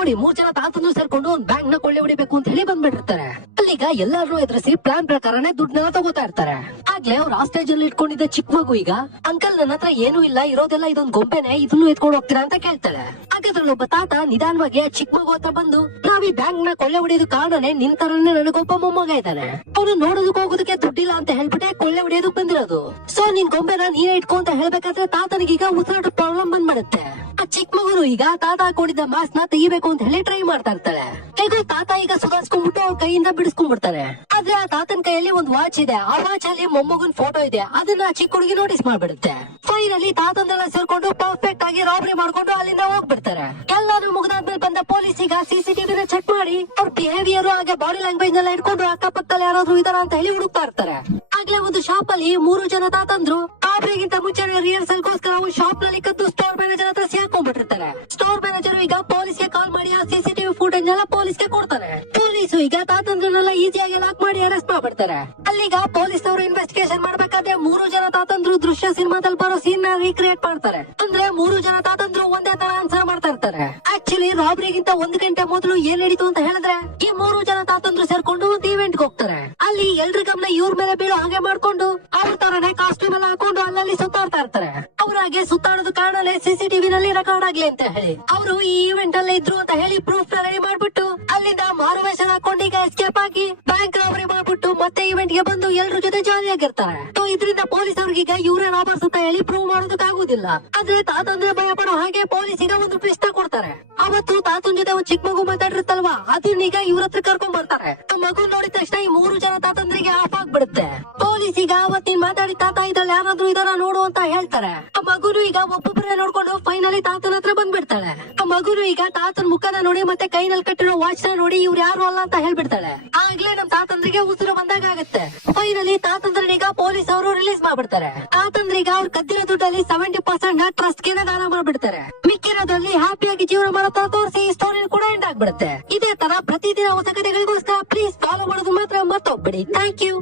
ನೋಡಿ 3 ಜನ ತಾತಂದ್ರು ಸೇರ್ಕೊಂಡು ಒಂದ್ ಬ್ಯಾಂಕ್ ನ ಕೊಳ್ಳೆ ಹೊಡಿಬೇಕು ಅಂತ ಹೇಳಿ ಬಂದ್ಬಿಟ್ಟಿರ್ತಾರೆ. ಅಲ್ಲೀಗ ಎಲ್ಲಾರು ಎದುರಿಸಿ ಪ್ಲಾನ್ ಪ್ರಕಾರನೇ ದುಡ್ಡನ್ನ ತಗೋತಾ ಇರ್ತಾರೆ. ಆಗ್ಲೇ ಅವ್ರು ಆಸ್ಟೇಜ್ ಅಲ್ಲಿ ಇಟ್ಕೊಂಡಿದ್ದ ಚಿಕ್ಕ ಮಗು ಈಗ ಅಂಕಲ್ ನನ್ನ ಹತ್ರ ಏನೂ ಇಲ್ಲ, ಇರೋದೆಲ್ಲ ಇದೊಂದ್ ಗೊಂಬೆನೆ, ಇದನ್ನು ಎತ್ಕೊಂಡು ಹೋಗ್ತೀರಾ ಅಂತ ಕೇಳ್ತಾಳೆ. ಹಾಗಾದ್ರಲ್ಲಿ ಒಬ್ಬ ತಾತ ನಿಧಾನವಾಗಿ ಚಿಕ್ಕ ಮಗು ಹತ್ರ ಬಂದು, ನಾವ್ ಈ ಬ್ಯಾಂಕ್ ನ ಕೊಳ್ಳೆ ಹೊಡೆಯೋದು ಕಾರಣನೇ ನಿನ್ ತರನೇ ನನಗೊಬ್ಬ ಮೊಮ್ಮಗ ಇದ್ದಾನೆ, ಅವನು ನೋಡೋದಕ್ಕೆ ಹೋಗೋದಕ್ಕೆ ದುಡ್ಡಿಲ್ಲ ಅಂತ ಹೇಳ್ಬಿಟ್ಟೆ ಕೊಳ್ಳೆ ಹೊಡೆಯೋದಕ್ಕೆ ಬಂದಿರೋದು. ಸೊ ನಿನ್ ಗೊಂಬೆನ ನೀನೇ ಇಟ್ಕೊ ಅಂತ ಹೇಳ್ಬೇಕಾದ್ರೆ ತಾತನಿಗೀಗ ಉಸಿರಾಟ ಪ್ರಾಬ್ಲಮ್ ಬಂದ್ಬಿಡುತ್ತೆ. ಆ ಚಿಕ್ಕ ಮಗುನು ಈಗ ತಾತ ಹಾಕೊಂಡಿದ್ದ ಮಾಸ್ಕ್ ನ ತೆಗಿಬೇಕು ಅಂತ ಹೇಳಿ ಟ್ರೈ ಮಾಡ್ತಾ ಇರ್ತಾಳೆ. ಹೇಗೋ ತಾತ ಈಗ ಸುಧಾರಿಸ್ಕೊಂಡ್ಬಿಟ್ಟು ಅವ್ರ ಕೈಯಿಂದ ಬಿಡಿಸ್ಕೊಂಡ್ಬಿಡ್ತಾರೆ. ಆದ್ರೆ ಆ ತಾತನ ಕೈಯಲ್ಲಿ ಒಂದು ವಾಚ್ ಇದೆ, ಆ ವಾಚ್ ಅಲ್ಲಿ ಮೊಮ್ಮಗನ್ ಫೋಟೋ ಇದೆ, ಅದನ್ನ ಚಿಕ್ಕ ಹುಡುಗಿ ನೋಟಿಸ್ ಮಾಡ್ಬಿಡುತ್ತೆ. ಫೈನಲಿ ತಾತಂದೆಲ್ಲ ಸೇರ್ಕೊಂಡು ಪರ್ಫೆಕ್ಟ್ ಆಗಿ ರಾಬರಿ ಮಾಡ್ಕೊಂಡು ಅಲ್ಲಿಂದ ಹೋಗ್ಬಿಡ್ತಾರೆ. ಎಲ್ಲಾರು ಮುಗಿದಾದ್ಮೇಲೆ ಬಂದ ಪೊಲೀಸ್ ಈಗ ಸಿಸಿಟಿವಿನ ಚೆಕ್ ಮಾಡಿ ಅವ್ರ ಬಿಹೇವಿಯರ್ ಹಾಗೆ ಬಾಡಿ ಲ್ಯಾಂಗ್ವೇಜ್ ಎಲ್ಲ ಇಟ್ಕೊಂಡು ಅಕ್ಕಪಕ್ಕದಲ್ಲಿ ಯಾರಾದ್ರೂ ಇದಾರ ಅಂತ ಹೇಳಿ ಹುಡುಕ್ತಾ ಇರ್ತಾರೆ. ಆಗ್ಲೇ ಒಂದು ಶಾಪ್ ಅಲ್ಲಿ 3 ಜನ ತಾತಂದ್ರು ರಾಬರಿಗಿಂತ ಮುಂಚೆ ರಿಹರ್ಸಲ್ ಗೋಸ್ಕರ ಶಾಪ್ ನಲ್ಲಿ ಕದ್ದು ಸ್ಟೋರ್ ಮ್ಯಾನೇಜರ್ ಹತ್ರ ಸಿಕ್ಕೊಂಡ್ಬಿಟ್ಟಿರ್ತಾರೆ. ಸ್ಟೋರ್ ಮ್ಯಾನೇಜರ್ ಈಗ ಪೊಲೀಸ್ಗೆ ಕಾಲ್ ಮಾಡಿ ಆ ಸಿಸಿಟಿವಿ ಫುಟೇಜ್ ಎಲ್ಲ ಪೊಲೀಸ್ಗೆ ಕೊಡ್ತಾರೆ. ಪೊಲೀಸ್ ಈಗ ತಾತಂದ್ರನ್ನೆಲ್ಲ ಈಸಿಯಾಗಿ ಲಾಕ್ ಮಾಡಿ ಅರೆಸ್ಟ್ ಮಾಡ್ಬಿಡ್ತಾರೆ. ಅಲ್ಲಿಗ ಪೊಲೀಸ್ ಅವರು ಇನ್ವೆಸ್ಟಿಗೇಷನ್ ಮಾಡ್ಬೇಕಾದ್ರೆ 3 ಜನ ತಾತಂದ್ರು ದೃಶ್ಯ ಸಿನಿಮಾದಲ್ಲಿ ಬರೋ ಸೀನ್ ನ ರೀಕ್ರಿಯೇಟ್ ಮಾಡ್ತಾರೆ. ಅಂದ್ರೆ 3 ಜನ ತಾತಂದ್ರು ಒಂದೇ ತರ ಆನ್ಸರ್ ಮಾಡ್ತಾ ಇರ್ತಾರೆ. ಆಕ್ಚುಲಿ ರಾಬರಿಗಿಂತ 1 ಗಂಟೆ ಮೊದಲು ಏನ್ ನಡೀತು ಅಂತ ಹೇಳಿದ್ರೆ ಈ 3 ಜನ ತಾತಂದ್ರು ಸೇರ್ಕೊಂಡು ಒಂದು ಇವೆಂಟ್ ಹೋಗ್ತಾರೆ. ಅಲ್ಲಿ ಎಲ್ರ ಗಮನ ಇವ್ರ ಮೇಲೆ ಬೀಳೋ ಹಾಗೆ ಮಾಡ್ಕೊಂಡು ಅವ್ರ ತರನೇ ಕಾಸ್ಟ್ಯೂಮ್ ಎಲ್ಲ ಹಾಕೊಂಡು ಅಲ್ಲಲ್ಲಿ ಸುತ್ತಾಡ್ತಾ ಇರ್ತಾರೆ. ಅವ್ರಾಗೆ ಸುತ್ತಾಡೋದು ಕಾರಣನೇ ಸಿಸಿಟಿವಿ ನಲ್ಲಿ ರೆಕಾರ್ಡ್ ಆಗ್ಲಿ ಅಂತ ಹೇಳಿ ಅವರು ಈ ಇವೆಂಟ್ ಅಲ್ಲೇ ಇದ್ರು ಅಂತ ಹೇಳಿ ಪ್ರೂಫ್ ರೆಡಿ ಮಾಡ್ಬಿಟ್ಟು ಅಲ್ಲಿಂದ ಮಾರುವೇಷ ಹಾಕೊಂಡು ಈಗ ಎಸ್ಕೇಪ್ ಆಗಿ ಬ್ಯಾಂಕ್ ರಾಬರಿ ಮಾಡ್ಬಿಟ್ಟು ಮತ್ತೆ ಇವೆಂಟ್ ಗೆ ಬಂದು ಎಲ್ರ ಜೊತೆ ಜಾಲಿ ಆಗಿರ್ತಾರೆ. ಇದರಿಂದ ಪೊಲೀಸ್ ಅವ್ರಿಗೀಗ ಇವರೇ ರಾಬರ್ಸ್ ಅಂತ ಹೇಳಿ ಪ್ರೂವ್ ಮಾಡೋದಕ್ಕಾಗುದಿಲ್ಲ. ಆದ್ರೆ ತಾತಂದ್ರೆ ಭಯ ಪಡೋ ಹಾಗೆ ಪೊಲೀಸ್ ಈಗ ಒಂದು ಪಿಸ್ತ ಕೊಡ್ತಾರೆ. ಅವತ್ತು ತಾತನ್ ಜೊತೆ ಒಂದು ಚಿಕ್ಕ ಮಗು ಮಾತಾಡಿರುತ್ತಲ್ವಾ, ಅದನ್ನೀಗ ಇವ್ರ ಹತ್ರ ಕರ್ಕೊಂಡ್ ಬರ್ತಾರೆ. ಆ ಮಗು ನೋಡಿದ ತಕ್ಷಣ ಈ 3 ಜನ ತಾತಂದ್ರಿಗೆ ಆಫ್ ಆಗ್ಬಿಡುತ್ತೆ. ಪೊಲೀಸ್ ಈಗ ಅವತ್ತಿನ ಮಾತಾಡಿ ತಾತ ಇದ್ರಲ್ಲಿ ಯಾರಾದ್ರೂ ಇದಾರ ನೋಡು ಅಂತ ಹೇಳ್ತಾರೆ. ಆ ಮಗುನು ಈಗ ಒಬ್ಬೊಬ್ಬರೇ ನೋಡ್ಕೊಂಡು ಫೈನಲಿ ತಾತನ ಹತ್ರ ಬಂದ್ಬಿಡ್ತಾಳೆ. ಆ ಮಗುನು ಈಗ ತಾತನ ಮುಖನ ನೋಡಿ ಮತ್ತೆ ಕೈನಲ್ಲಿ ಕಟ್ಟಿರೋ ವಾಚ್ ನ ನೋಡಿ ಇವ್ರು ಯಾರು ಅಲ್ಲ ಅಂತ ಹೇಳ್ಬಿಡ್ತಾಳೆ. ಆಗ್ಲೇ ನಮ್ ತಾತಂದ್ರಿಗೆ ಉಸಿರು ಬಂದಾಗ ಆಗುತ್ತೆ. ಫೈನಲಿ ತಾತಂದ್ರನೀಗ ಪೊಲೀಸ್ ಅವರು ರಿಲೀಸ್ ಮಾಡ್ಬಿಡ್ತಾರೆ. ತಾತಂದ್ರೀಗ ಅವ್ರು ಕದ್ದಿರೋ ದುಡ್ಡಲ್ಲಿ 70% ನ ಟ್ರಸ್ಟ್ ಗೆ ದಾನ ಮಾಡ್ಬಿಡ್ತಾರೆ. ಮಿಕ್ಕಿರೋದ್ರಲ್ಲಿ ಹ್ಯಾಪಿಯಾಗಿ ಜೀವನ ಮಾಡೋ ತೋರಿಸಿ ಸ್ಟೋರಿ ಕೂಡ ಎಂಡ್ ಆಗ್ಬಿಡುತ್ತೆ. ಇದೇ ತರ ಪ್ರತಿದಿನ ಹೊಸ ಕಥೆಗಳಿಗೋಸ್ಕರ ಪ್ಲೀಸ್ ಫಾಲೋ ಮಾಡೋದು ಮಾತ್ರ ಮರ್ತೋಗ್ಬಿಡಿ. Thank you.